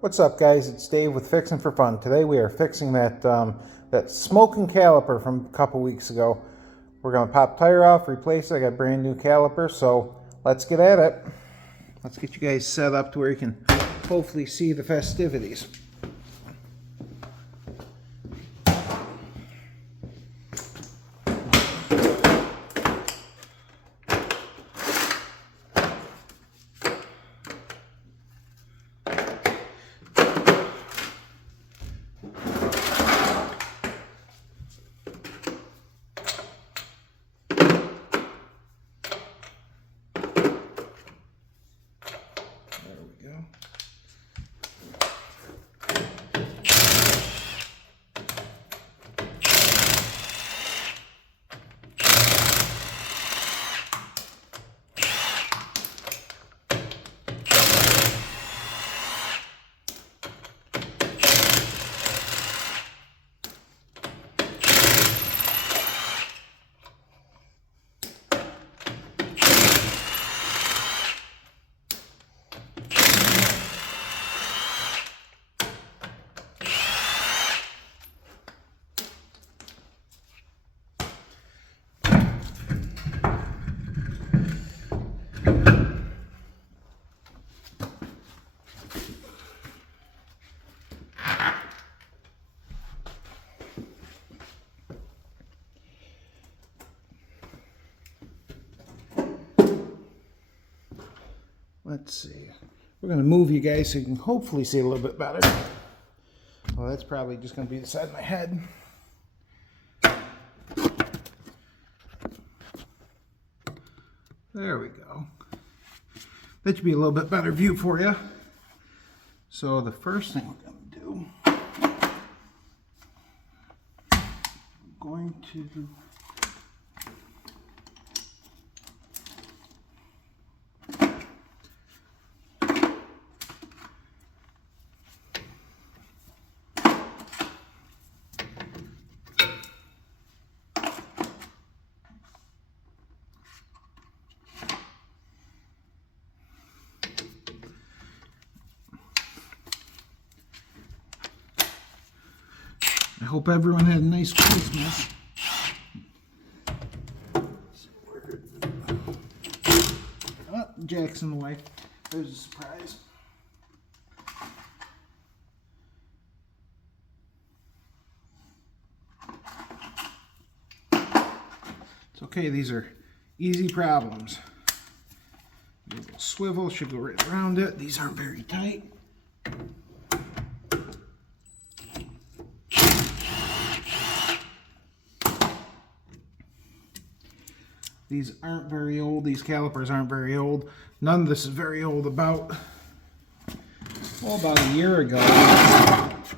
What's up, guys? It's Dave with Fixing for Fun. Today we are fixing that smoking caliper from a couple weeks ago. We're going to pop tire off, replace it. I got a brand new caliper, so let's get at it. Let's get you guys set up to where you can hopefully see the festivities. Let's see. We're going to move you guys so you can hopefully see a little bit better. Well, that's probably just going to be the side of my head. There we go. That should be a little bit better view for you. So the first thing we're going to do, I'm going to I hope everyone had a nice Christmas. Oh, Jack's in the way. There's a surprise. It's okay, these are easy problems. A little swivel should go right around it. These aren't very tight. These aren't very old. These calipers aren't very old. None of this is very old. About a year ago,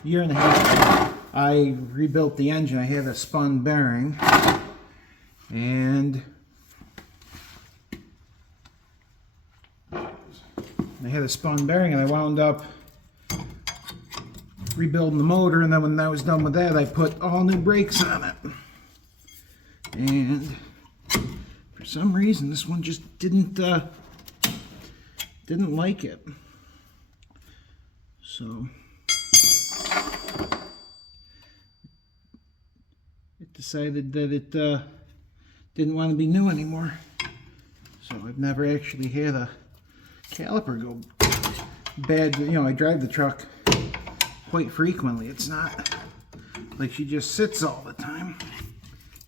year and a half, I rebuilt the engine. I had a spun bearing, and I wound up rebuilding the motor, and then when I was done with that, I put all new brakes on it. And for some reason, this one just didn't like it. So it decided that it didn't want to be new anymore. So I've never actually had a caliper go bad. You know, I drive the truck quite frequently. It's not like she just sits all the time.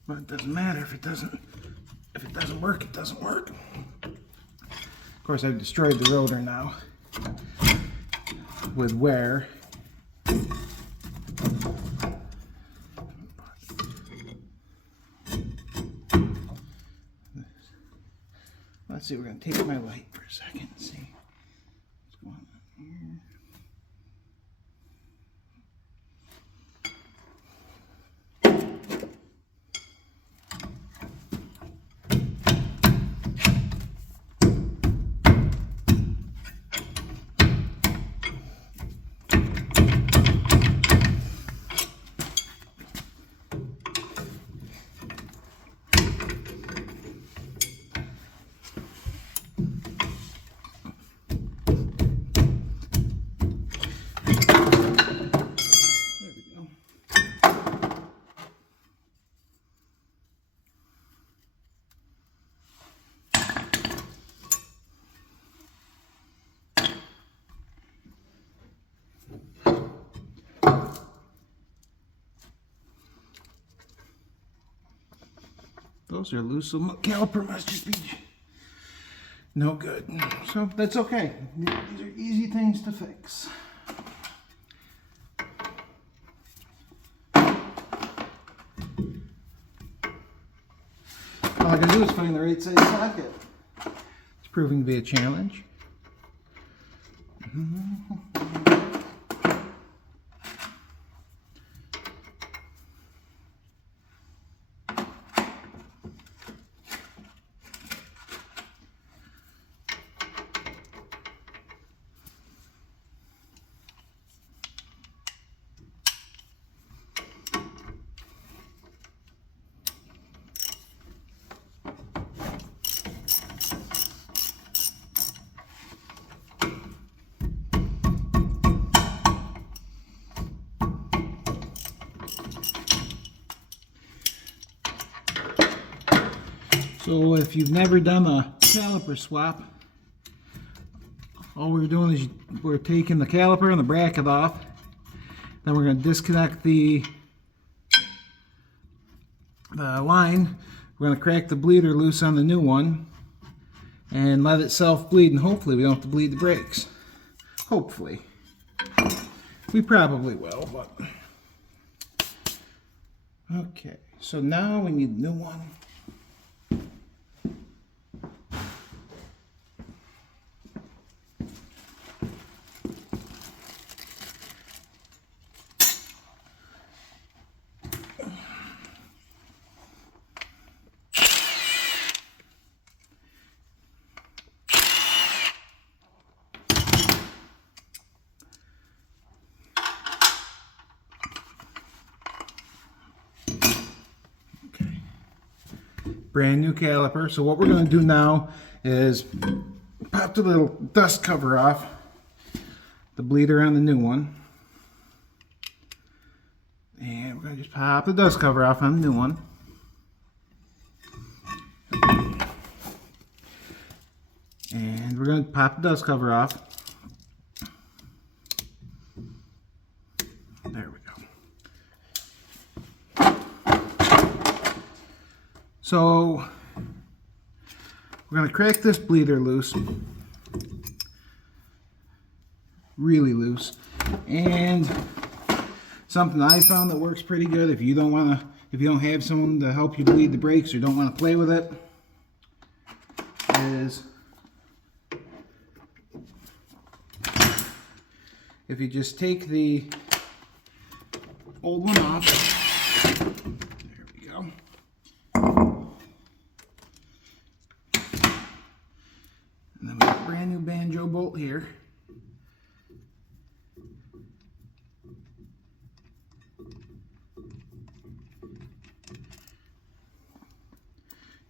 But it doesn't matter if it doesn't work, it doesn't work. Of course, I've destroyed the rotor now with wear. Let's see, we're going to take my light for a second and see what's going on here. those are loose, so my caliper must just be no good. So that's okay. These are easy things to fix. All I gotta do is find the right size socket. It's proving to be a challenge. So if you've never done a caliper swap, all we're doing is we're taking the caliper and the bracket off. Then we're going to disconnect the line. We're going to crack the bleeder loose on the new one and let it self-bleed, and hopefully we don't have to bleed the brakes. Hopefully. We probably will, but... Okay, so now we need a new one. Brand new caliper. So what we're going to do now is pop the little dust cover off, the bleeder on the new one, and we're going to just pop the dust cover off on the new one. And we're going to pop the dust cover off. There we go. So we're going to crack this bleeder loose, really loose, and something I found that works pretty good if you don't have someone to help you bleed the brakes or don't want to play with it, is if you just take the old one off. There we go. And then we have a brand new banjo bolt here.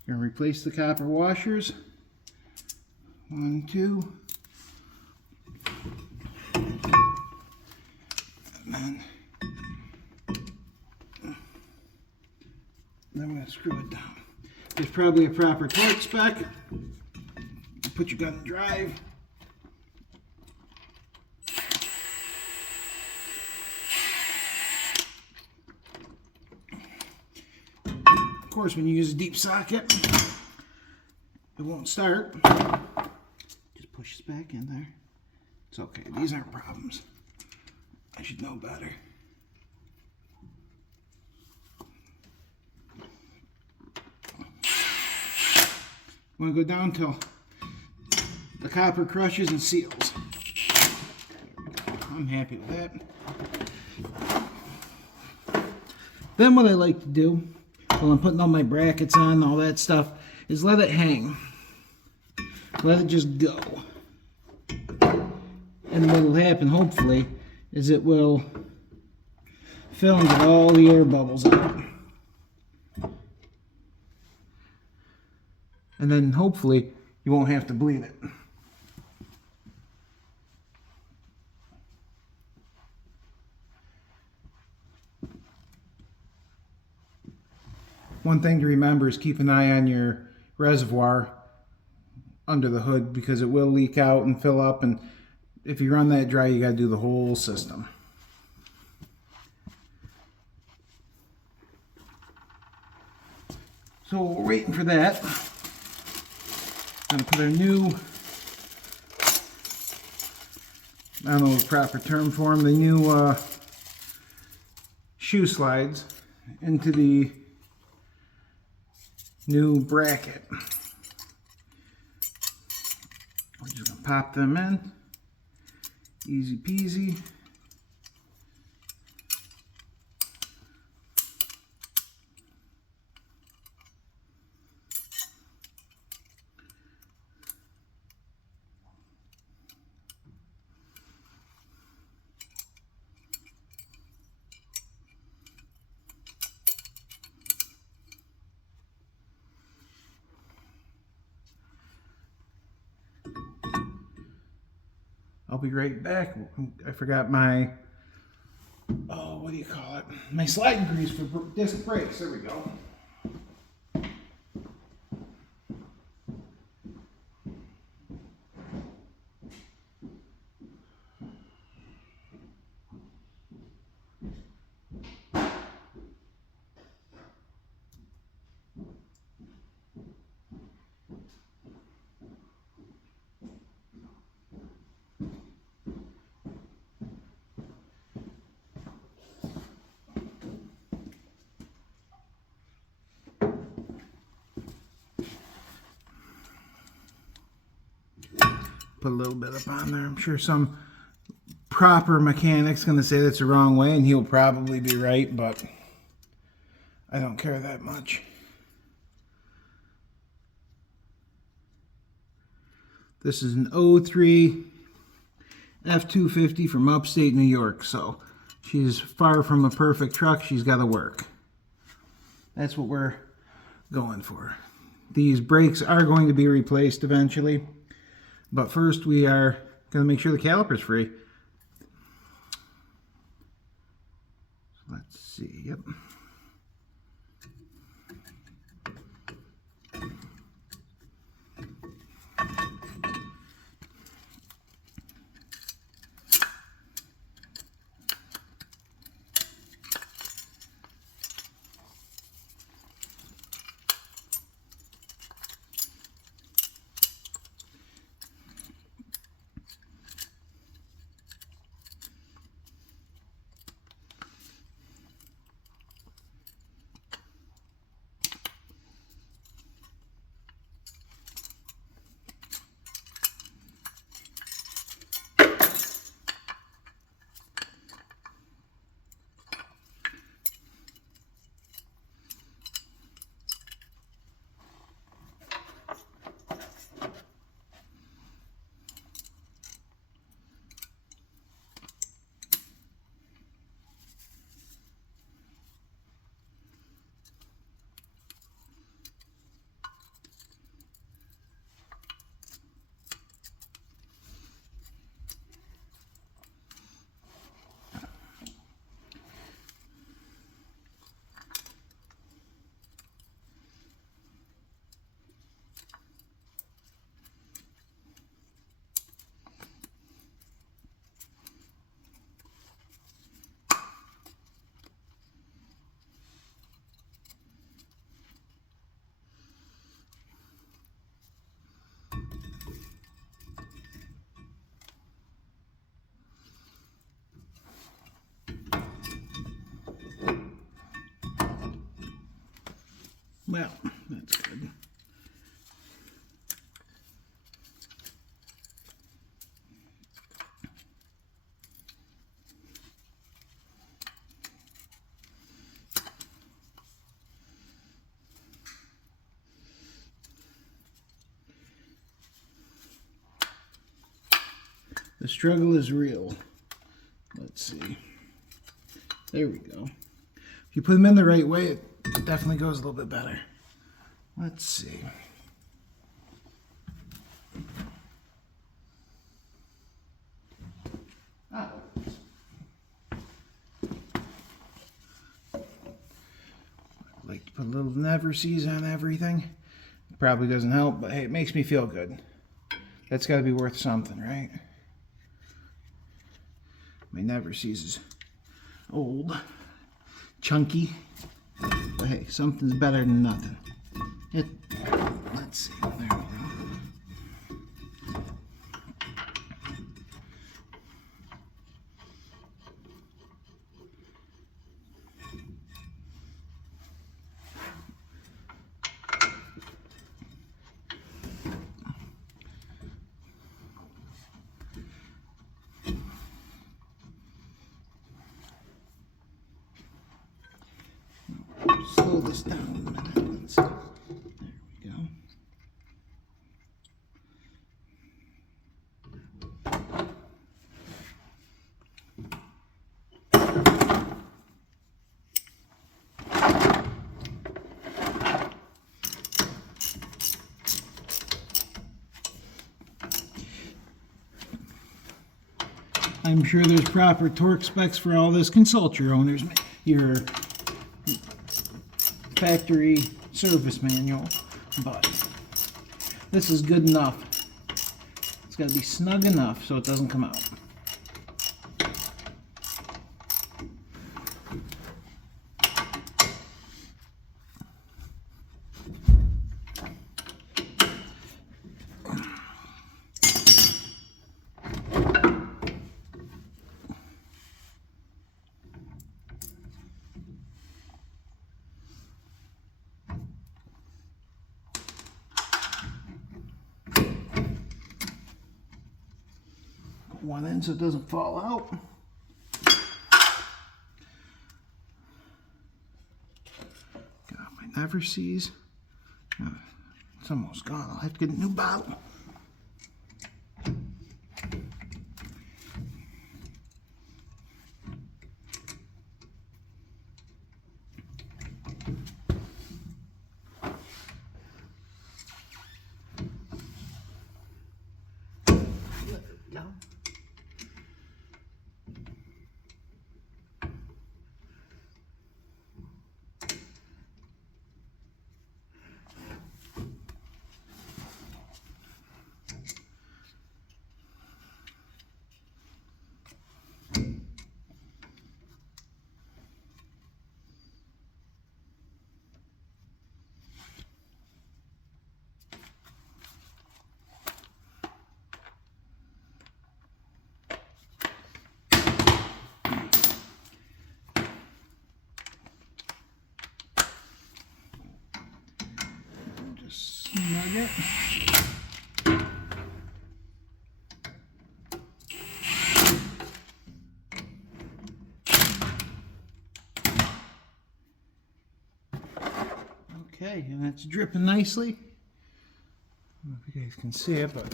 You're going to replace the copper washers. 1, 2. And then we're going to screw it down. There's probably a proper torque spec. Put your gun in drive. Of course, when you use a deep socket, it won't start. Just push this back in there. It's okay. These aren't problems. I should know better. I'm going to go down till the copper crushes and seals. I'm happy with that. Then what I like to do while I'm putting all my brackets on, all that stuff, is let it hang. Let it just go. And what will happen, hopefully, is it will fill and get all the air bubbles out. And then hopefully you won't have to bleed it. One thing to remember is keep an eye on your reservoir under the hood, because it will leak out and fill up, and if you run that dry, you got to do the whole system. So while we're waiting for that, I'm going to put our new, I don't know the proper term for them, the new shoe slides into the new bracket. We're just going to pop them in. Easy peasy. I'll be right back. I forgot my, oh, what do you call it? My sliding grease for disc brakes. There we go. Put a little bit up on there. I'm sure some proper mechanic's going to say that's the wrong way, and he'll probably be right, but I don't care that much. This is an 03 F250 from upstate New York, so she's far from a perfect truck. She's got to work. That's what we're going for. These brakes are going to be replaced eventually. But first we are going to make sure the caliper's free. Let's see, yep. Well, that's good. The struggle is real. Let's see. There we go. If you put them in the right way, it definitely goes a little bit better. Let's see. I like to put a little never sees on everything. It probably doesn't help, but hey, it makes me feel good. That's got to be worth something, right? My never sees is old, chunky, but hey, something's better than nothing. It, let's see, there we go. Slow this down a minute. Let's see. There we go. I'm sure there's proper torque specs for all this. Consult your owners, your factory service manual, but this is good enough. It's got to be snug enough so it doesn't come out. One end so it doesn't fall out. Got my never sees. It's almost gone. I'll have to get a new bottle. Snug it. Okay, and that's dripping nicely. I don't know if you guys can see it, but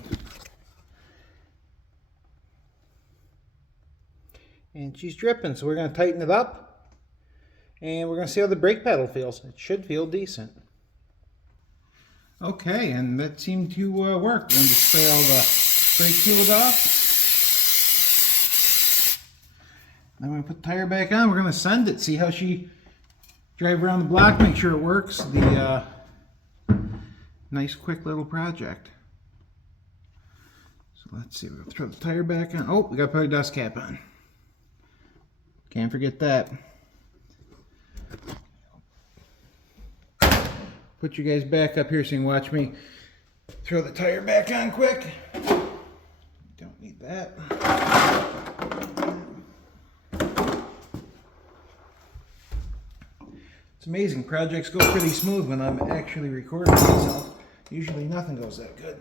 and she's dripping, so we're going to tighten it up and we're going to see how the brake pedal feels. It should feel decent. Okay, and that seemed to work. We're going to spray all the brake fluid off. Then we're going to put the tire back on. We're going to send it, see how she drive around the block, make sure it works. The nice quick little project. So let's see, we're going to throw the tire back on. Oh, we got to put a dust cap on. Can't forget that. Put you guys back up here so you can watch me throw the tire back on quick. Don't need that. It's amazing. Projects go pretty smooth when I'm actually recording myself. Usually nothing goes that good.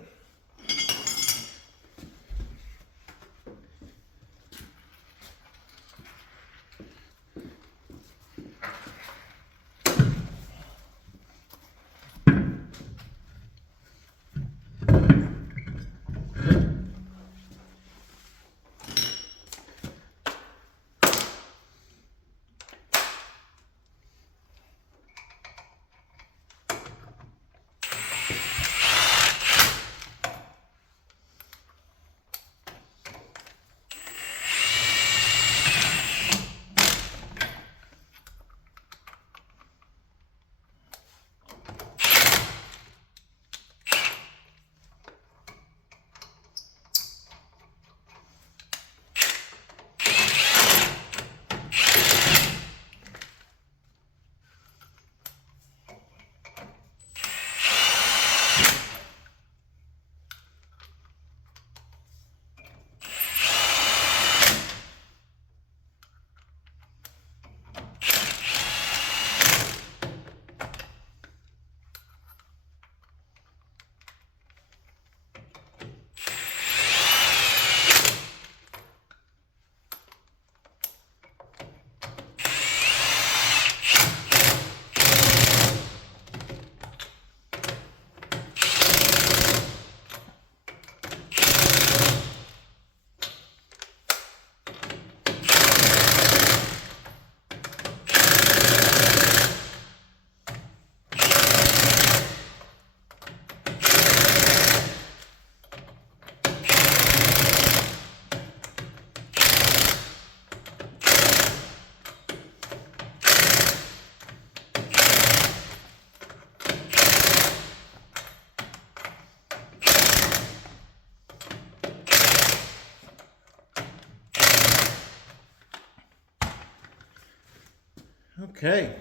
Okay.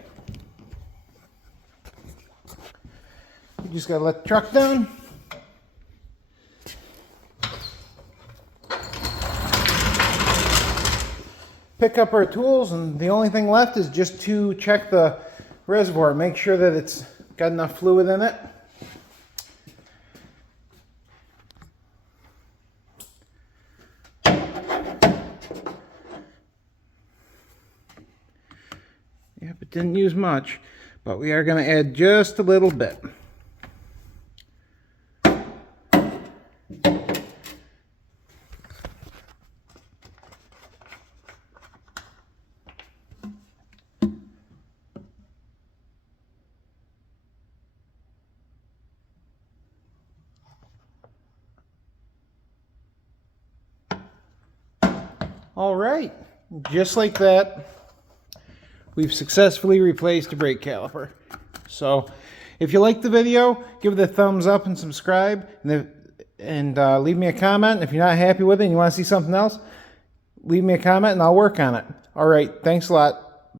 You just gotta let the truck down. Pick up our tools, and the only thing left is just to check the reservoir. Make sure that it's got enough fluid in it. Yep, it didn't use much, but we are going to add just a little bit. All right, just like that, we've successfully replaced a brake caliper. So if you like the video, give it a thumbs up and subscribe, and leave me a comment. If you're not happy with it and you want to see something else, leave me a comment and I'll work on it. All right, thanks a lot.